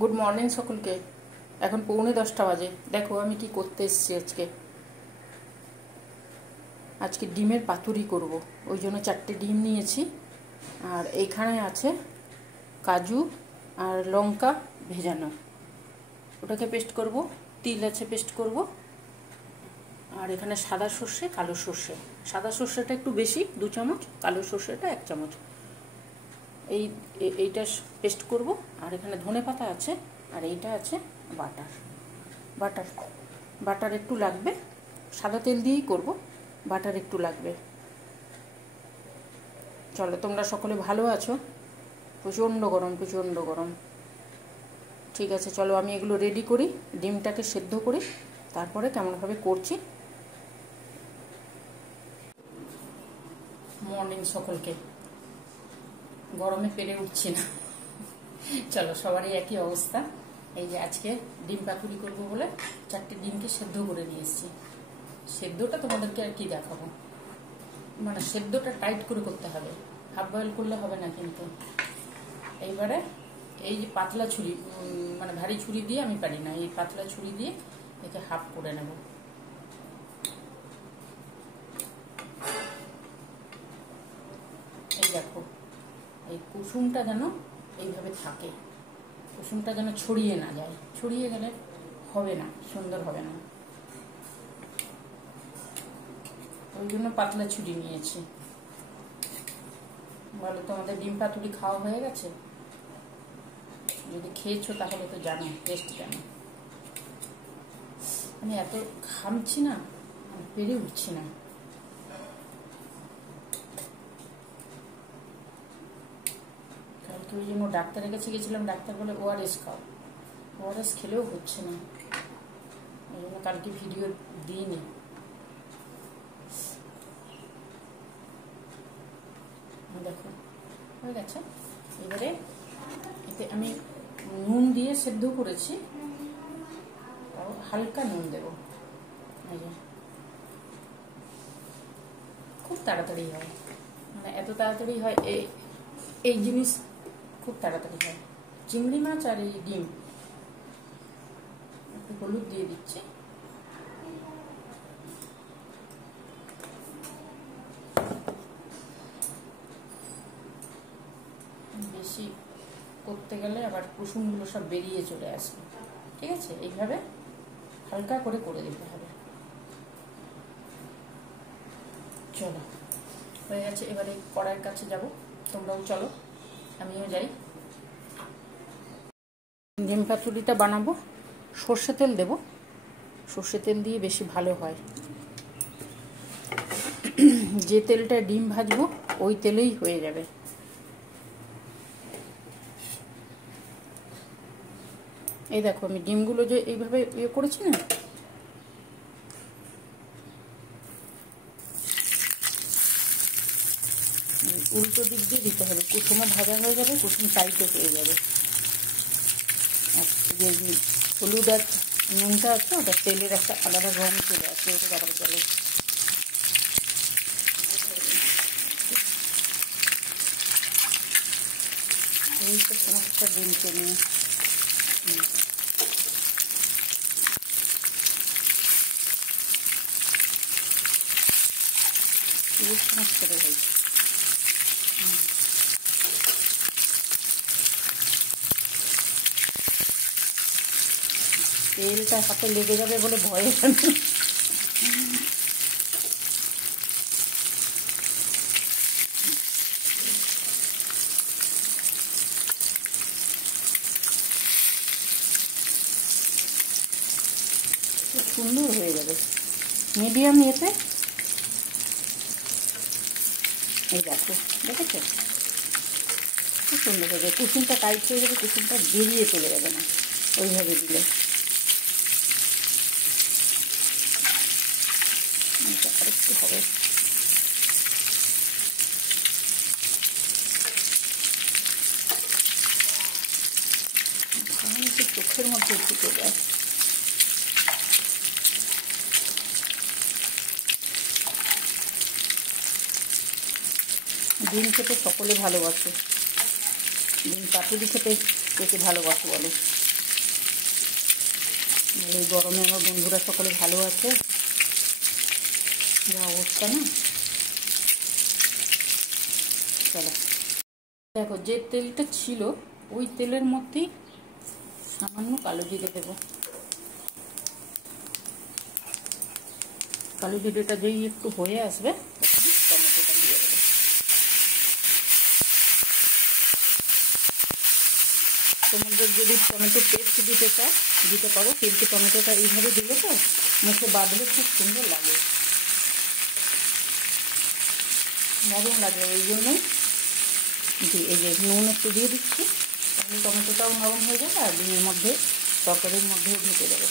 Good morning সকলকে। এখন 9:45 বাজে। দেখো আমি কি করতে এসেছি আজকে ডিমের পাতুরি করব। ওই জন্য 4টে ডিম নিয়েছি, আর এইখানে আছে কাজু আর লঙ্কা ভেজানো, ওটাকে পেস্ট করব। তিল আছে, পেস্ট করব। আর এখানে সাদা সর্ষে, কালো সর্ষে। সাদা সর্ষেটা একটু বেশি, 2 চামচ, কালো সর্ষেটা 1 চামচ। এইটা পেস্ট করব। আর এখানে ধনে পাতা আছে, আর এইটা আছে বাটার একটু লাগবে। সাদা তেল দিয়েই করব, বাটার একটু লাগবে। চলো, তোমরা সকলে ভালো আছো? প্রচণ্ড গরম। ঠিক আছে, চলো আমি এগুলো রেডি করি, ডিমটাকে সেদ্ধ করি, তারপরে কেমনভাবে করছি। মর্নিং সকলকে। গরমে পেরে উঠছি না। চলো, সবারই একই অবস্থা। এই যে আজকে ডিম পাতুরি করবো বলে 4টে ডিমকে সেদ্ধ করে নিয়ে এসেছি। সেদ্ধটা তোমাদেরকে আর কি দেখাবো, মানে সেদ্ধটা টাইট করে করতে হবে, হাফ বয়েল করলে হবে না কিন্তু। এইবারে এই যে পাতলা ছুরি, মানে ভারী ছুরি দিয়ে আমি পারি না, এই পাতলা ছুরি দিয়ে একে হাফ করে নেব। এই দেখো, এই কুসুমটা যেন এইভাবে থাকে, কুসুমটা যেন ছড়িয়ে না যায়। ছড়িয়ে গেলে হবে না, সুন্দর হবে না। ওই জন্য পাতলা ছুরি নিয়েছি। বলো, তোমাদের ডিম পাতুরি খাওয়া হয়ে গেছে? যদি খেয়েছো তাহলে তো জানো টেস্ট জানো। আমি এত ঘামছি না, আমি পেরে উঠছি না। কালকে ওই জন্য ডাক্তারের কাছে গেছিলাম, ডাক্তার বলে ORS খাও। ORS খেলেও হচ্ছে না, ওই জন্য কালকে ভিডিও দিইনি। দেখো হয়ে গেছে। এবারে এতে আমি নুন দিয়ে সেদ্ধ করেছি, হালকা নুন দেব। খুব তাড়াতাড়ি হয়, মানে এত তাড়াতাড়ি হয়, এই জিনিস খুব তাড়াতাড়ি হয়। চিংড়ি মাছ আর এই ডিম। একটু হলুদ দিয়ে দিচ্ছি। বেশি করতে গেলে আবার কুসুমগুলো সব বেরিয়ে চলে আসবে। ঠিক আছে, এইভাবে হালকা করে করে দিতে হবে। চলো, হয়ে গেছে। এবারে কড়াইয়ের কাছে যাব, তোমরাও চলো, আমিও যাই। ডিম পাতুরিটা বানাবো, সর্ষে তেল দেব। সর্ষে তেল দিয়ে বেশি ভালো হয়। যে তেলটা ডিম ভাজবো ওই তেলেই হয়ে যাবে। এই দেখো, আমি ডিমগুলো যে এইভাবে করেছি না, উল্টো দিক দিয়ে দিতে হবে। কুসুমও ভাজা হয়ে যাবে, কুসুম টাইটও হয়ে যাবে। আর যে হলুদ আর নুনটা আছে, ওটা তেলের একটা আলাদা রং চলে আসবে, ওটা তারপরে চলে। এই তো সমস্ত ডিমকে নিয়ে সমস্ত হয়েছে। তেলটা হাতে লেগে যাবে বলে ভয়ে আমি খুব সুন্দর হয়ে যাবে মিডিয়াম ইয়েতে। এই দেখো, দেখেছো খুব সুন্দর হয়ে যাবে। কুসুমটা টাইট হয়ে যাবে, কুসুমটা বেরিয়ে চলে যাবে না ওইভাবে দিলে। আরেকটু হবে। চোখের মধ্যে ঢুকে যায়। ডিম খেতে সকলে ভালোবাসে, ডিম পাতুরি খেতে বেশি ভালোবাসে বলে। এই গরমে আমার বন্ধুরা সকলে ভালো আছে, যা অবস্থা না। চলো দেখো, যে তেলটা ছিল ওই তেলের মধ্যেই সামান্য কালো জিরে দেবো। কালো জিরেটা যেই একটু হয়ে আসবে তখন টমেটোটা দিয়ে দেবো। তোমাদের যদি টমেটো পেস্ট দিতে চাও দিতে পারো, কিন্তু টমেটোটা এইভাবে দিলে তো মুখে বাঁধলে খুব সুন্দর লাগে, নরম লাগে। এই জন্যই এই যে নুন একটু দিয়ে দিচ্ছি, তাহলে টমেটোটাও নরম হয়ে যাবে আর ডিমের মধ্যে তরকারির মধ্যেও ঢুকে দেবে।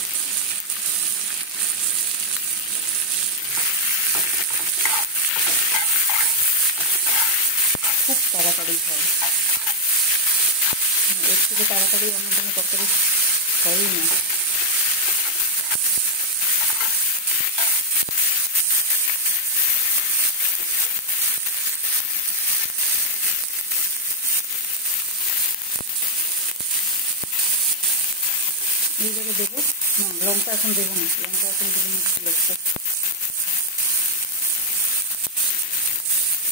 খুব তাড়াতাড়ি হয়, এর থেকে তাড়াতাড়ি অন্য কোনো তরকারি হয়ই না। এইভাবে দেবো না, লঙ্কা এখন দেবো না, লঙ্কা এখন দেবো না, একটু লাগছে।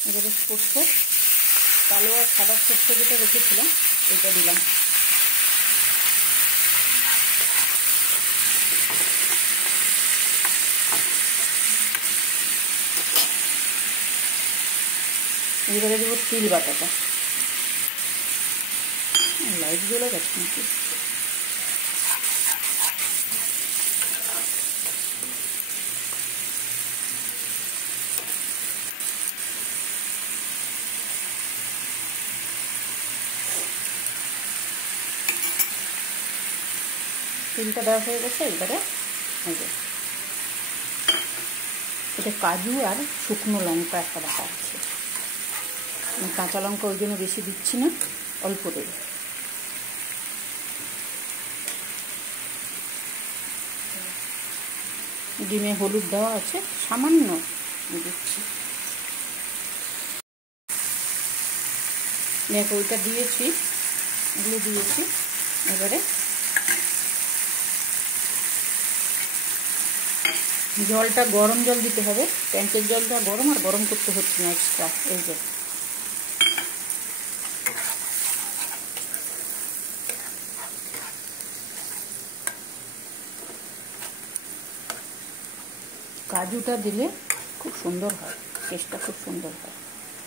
এবারে সর্ষে, কালো আর সাদা সর্ষে যেটা রেখেছিলাম এটা দিলাম। এবারে দেবো তিল বাটাটা। লাইট জ্বলে গেছে নাকি? তিলটা দেওয়া হয়ে গেছে। এবারে এটা কাজু আর শুকনো লঙ্কা একটা বাটা আছে, কাঁচা লঙ্কা ওই জন্য বেশি দিচ্ছি না, অল্প দেব। ডিমে হলুদ দেওয়া আছে, সামান্য দিচ্ছি। দেখো ওইটা দিয়েছি, এগুলো দিয়েছি। এবারে জলটা গরম জল দিতে হবে, ট্যাঙ্কের জলটা গরম আর গরম করতে হচ্ছে না এক্সট্রা। এই যে কাজুটা দিলে খুব সুন্দর হয়, টেস্টটা খুব সুন্দর হয়,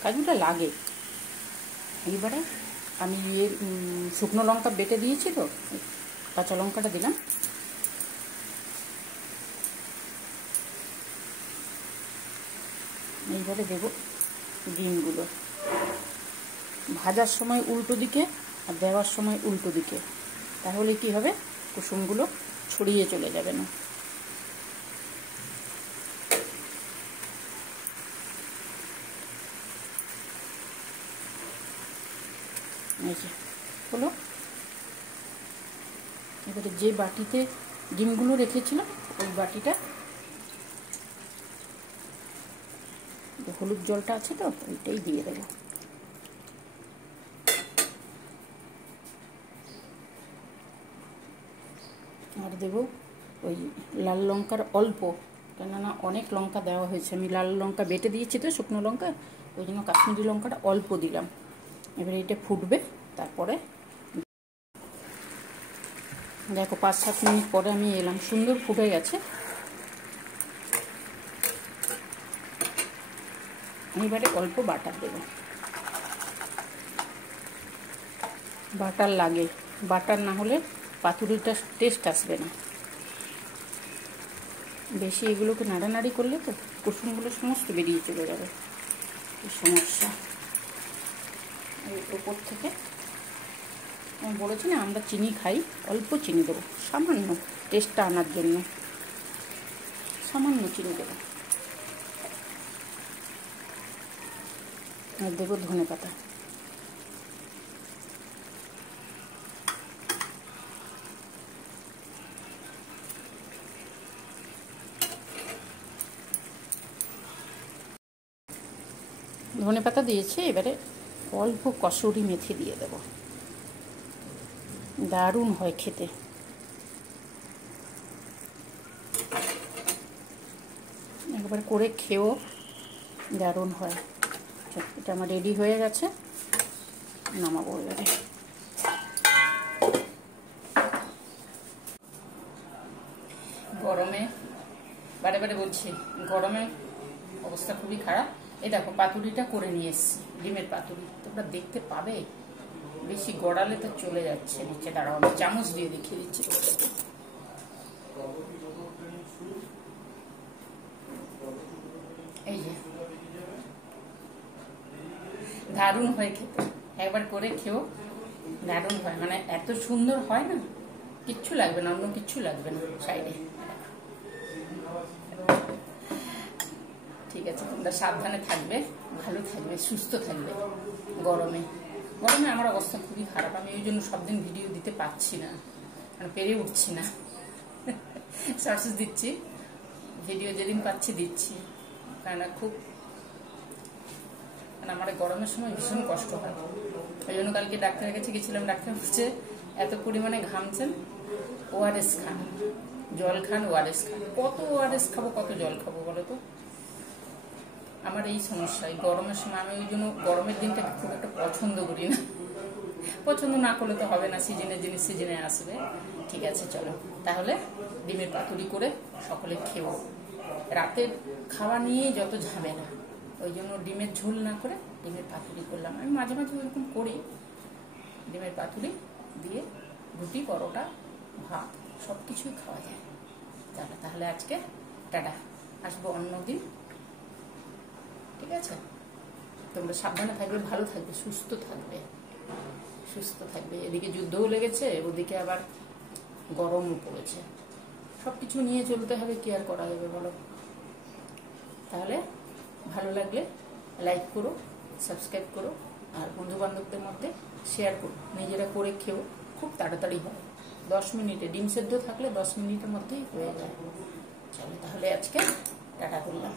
কাজুটা লাগে। এইবারে আমি শুকনো লঙ্কা বেটে দিয়েছি তো, কাঁচা লঙ্কাটা দিলাম। এইবারে দেবো ডিমগুলো। ভাজার সময় উল্টো দিকে আর দেওয়ার সময় উল্টো দিকে, তাহলে কি হবে, কুসুমগুলো ছড়িয়ে চলে যাবে না। এই যে হলো। এবারে যে বাটিতে ডিমগুলো রেখেছিলাম ওই বাটিটা, হলুদ জলটা আছে তো ওইটাই দিয়ে দেবো। আর দেবো ওই লাল লঙ্কার অল্প, কেননা অনেক লঙ্কা দেওয়া হয়েছে, আমি লাল লঙ্কা বেটে দিয়েছি তো শুকনো লঙ্কা, ওই জন্য কাশ্মীরি লঙ্কাটা অল্প দিলাম। এবারে এটা ফুটবে, তারপরে দেখো 5-7 মিনিট পরে আমি এলাম, সুন্দর ফুটে গেছে। এবারে অল্প বাটার দেবো, বাটার লাগে, বাটার না হলে পাতুরিটা টেস্ট আসবে না। বেশি এগুলোকে নাড়ানাড়ি করলে তো কুসুমগুলো সমস্ত বেরিয়ে চলে যাবে, এই সমস্যা। এই ওপর থেকে আমি বলেছি না আমরা চিনি খাই, অল্প চিনি দেবো, সামান্য টেস্টটা আনার জন্য সামান্য চিনি দেবো। আর দেবো ধনে পাতা। ধনে পাতা দিয়েছি, এবারে অল্প কসুরি মেথি দিয়ে দেবো, দারুণ হয় খেতে। একবার করে খেয়েও দারুণ হয়। এটা আমার রেডি হয়ে গেছে, নামাবো এবারে। গরমে বারে বারে বলছি, গরমে অবস্থা খুবই খারাপ। এই দেখো পাতুরিটা করে নিয়ে এসছি, ডিমের পাতুরি। তোমরা দেখতে পাবে, বেশি গড়ালে তো চলে যাচ্ছে নিচে। দাঁড়াও, আমি চামচ দিয়ে দেখিয়ে দিচ্ছি। এই যে দারুণ হয় খেতে, একবার করে খেও, দারুণ হয়। মানে এত সুন্দর হয় না, কিচ্ছু লাগবে না, অন্য কিচ্ছু লাগবে না সাইডে। ঠিক আছে, তোমরা সাবধানে থাকবে, ভালো থাকবে, সুস্থ থাকবে। গরমে গরমে আমার অবস্থা খুবই খারাপ। আমি ওই জন্য সব দিন ভিডিও দিতে পারছি না, মানে পেরে উঠছি না। শর্টস দিচ্ছি, ভিডিও যেদিন পাচ্ছি দিচ্ছি, কারণ খুব আমার গরমের সময় ভীষণ কষ্ট হয়। ওই জন্য কালকে ডাক্তারের কাছে গেছিলাম, ডাক্তার বলছে এত পরিমাণে ঘামছেন, ওআরএস খান, জল খান, ওআরএস খান। কত ওআরএস খাবো, কত জল খাবো বলো তো? আমার এই সমস্যা, এই গরমের সময়। আমি ওই জন্য গরমের দিনটা খুব একটা পছন্দ করি না। পছন্দ না করলে তো হবে না, সিজনের জিনিস সিজনে আসবে। ঠিক আছে, চলো তাহলে ডিমের পাতুরি করে সকলে খেও। রাতের খাওয়া নিয়ে যত ঝামেলা, ওই জন্য ডিমের ঝোল না করে ডিমের পাতুরি করলাম। আমি মাঝে মাঝে ওইরকম করি, ডিমের পাতুরি দিয়ে রুটি, পরোটা, ভাত সব কিছুই খাওয়া যায়। তাহলে আজকে টাটা, আসবো অন্যদিন। ঠিক আছে, তোমরা সাবধানে থাকবে, ভালো থাকবে, সুস্থ থাকবে, সুস্থ থাকবে। এদিকে যুদ্ধও লেগেছে, ওদিকে আবার গরমও পড়েছে। সবকিছু নিয়ে চলতে হবে, কি আর করা যাবে বলো? তাহলে ভালো লাগলে লাইক করো, সাবস্ক্রাইব করো, আর বন্ধু বান্ধবদের মধ্যে শেয়ার করো। নিজেরা করে খেও, খুব তাড়াতাড়ি হয়। 10 মিনিটে, ডিম সেদ্ধ থাকলে 10 মিনিটের মধ্যেই হয়ে যায়। চলো তাহলে আজকে টাটা করলাম।